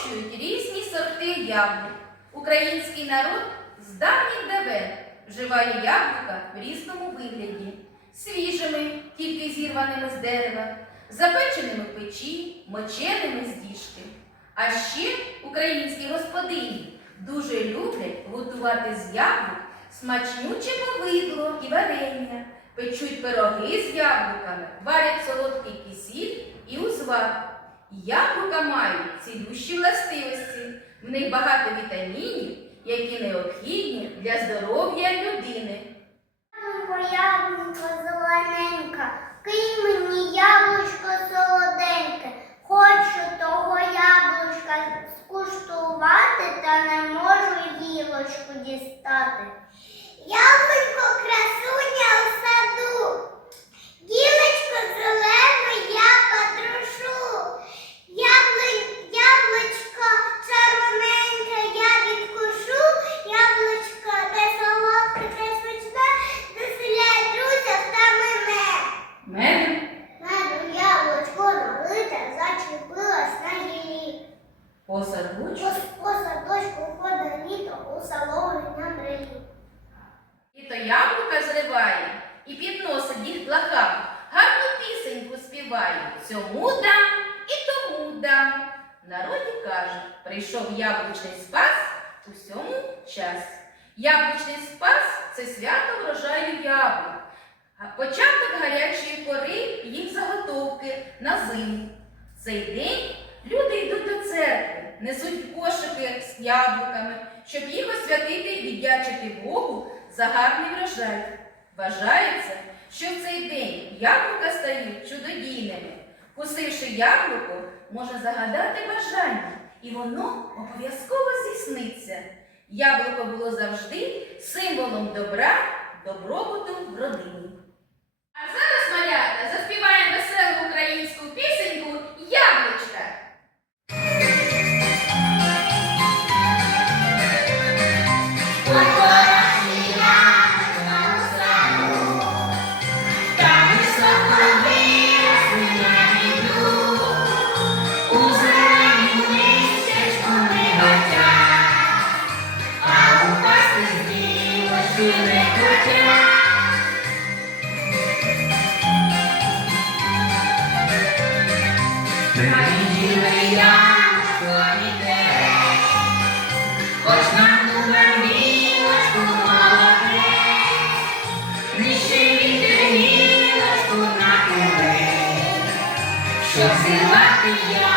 вирощують різні сорти яблук. Український народ з давніх давен вживає яблука в різному вигляді, свіжими, тільки зірваними з дерева, запеченими в печі, моченими з діжки. А ще українські господині дуже люблять готувати з яблук смачнюче повидло і варення, печуть пироги з яблуками, варять солодкий кисіль і узвар. Яблука мають цілющі властивості, в них багато вітамінів, які необхідні для здоров'я людини. Яблунько, яблунько зелененька, кинь мені яблучко солоденьке. Хочу того яблучка скуштувати, та не можу гілочку дістати. Яблунько красуня підносить гарну пісеньку співає. Цьому дам і тому дам. Народі кажуть, прийшов яблучний спас усьому час. Яблучний спас це свято врожаю яблук. Початок гарячої пори їх заготовки на зиму. Цей день люди йдуть до церкви, несуть кошики з яблуками, щоб їх освятити і віддячити Богу за гарний врожай. Вважається, що в цей день яблука стають чудодійними. Кусивши яблуко, можна загадати бажання, і воно обов'язково здійсниться. Яблуко було завжди символом добра, добробуту в родині. Щоб зірвати яблучко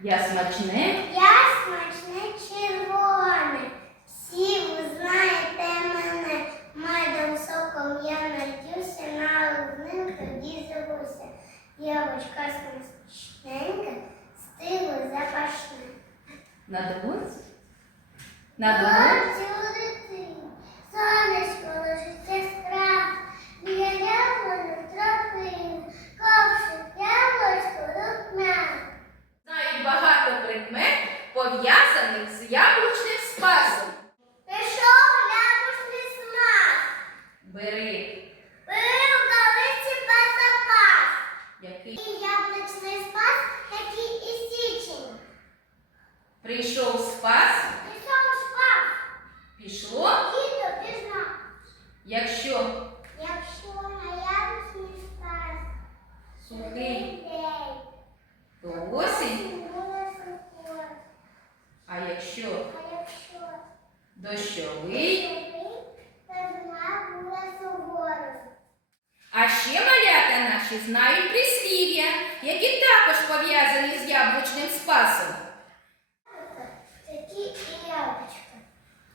Я смачне. Я смачне червоне, всі ви знаєте мене, медом соком я надюся, на одним тоді зовуся. Явочка смачненька, стигло запашне. На долонці? На долонці? Сонечко лежить Прийшов спас. Прийшов спас. Пішло. Діду, пізна. Якщо. Якщо наявний спас. Сухий. То осінь. А якщо? А якщо? Дощовий. А ще малята наші знають прислів'я, які також пов'язані з яблучним спасом.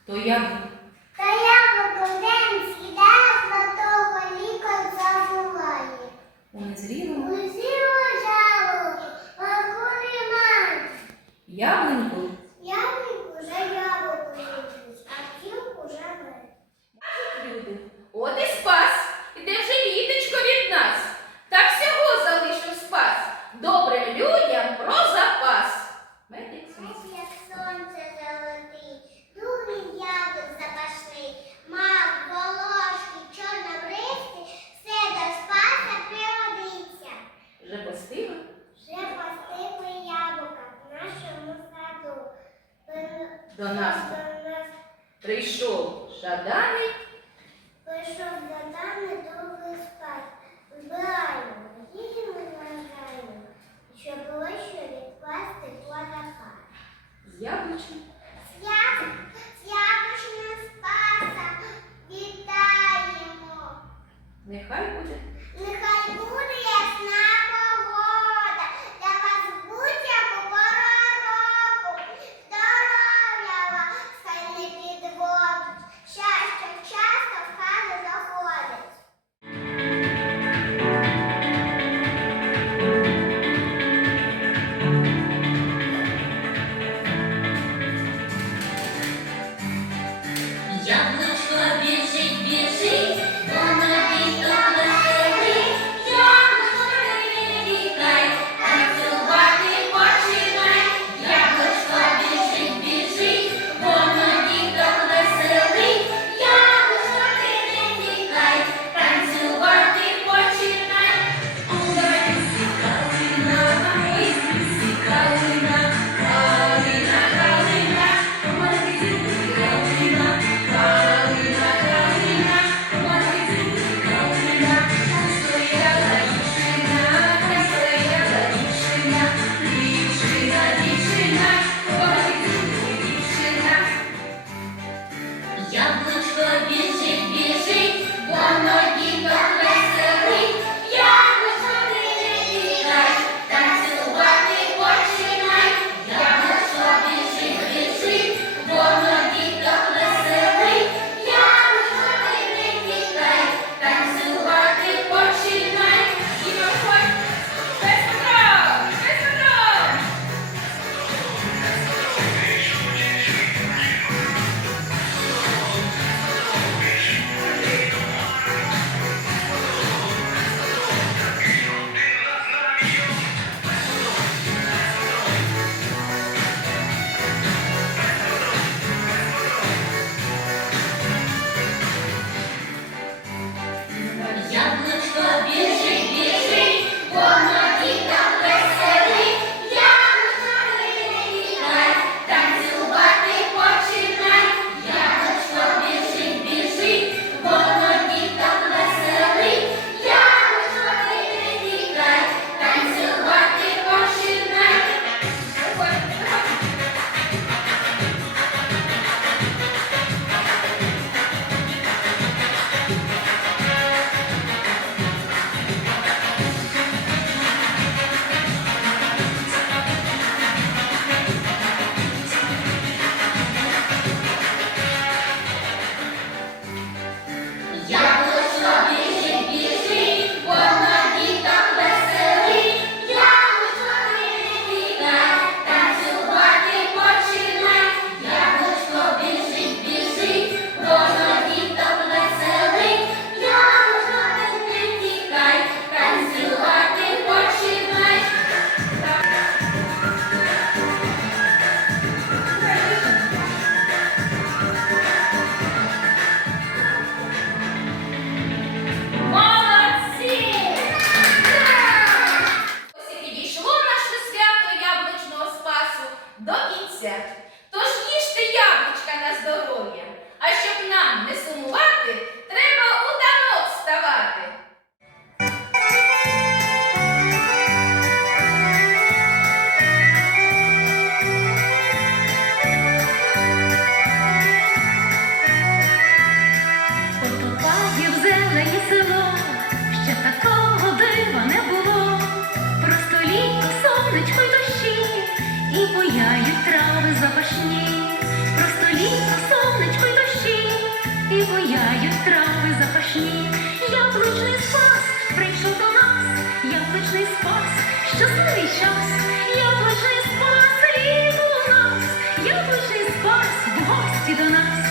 То я Та яблуко в день з'їдає золотого ліка забуває. у незрілому Усі жалу, а кури мать. яблуці. Прийшов жаданий Mr. Mubarak. Гості до нас.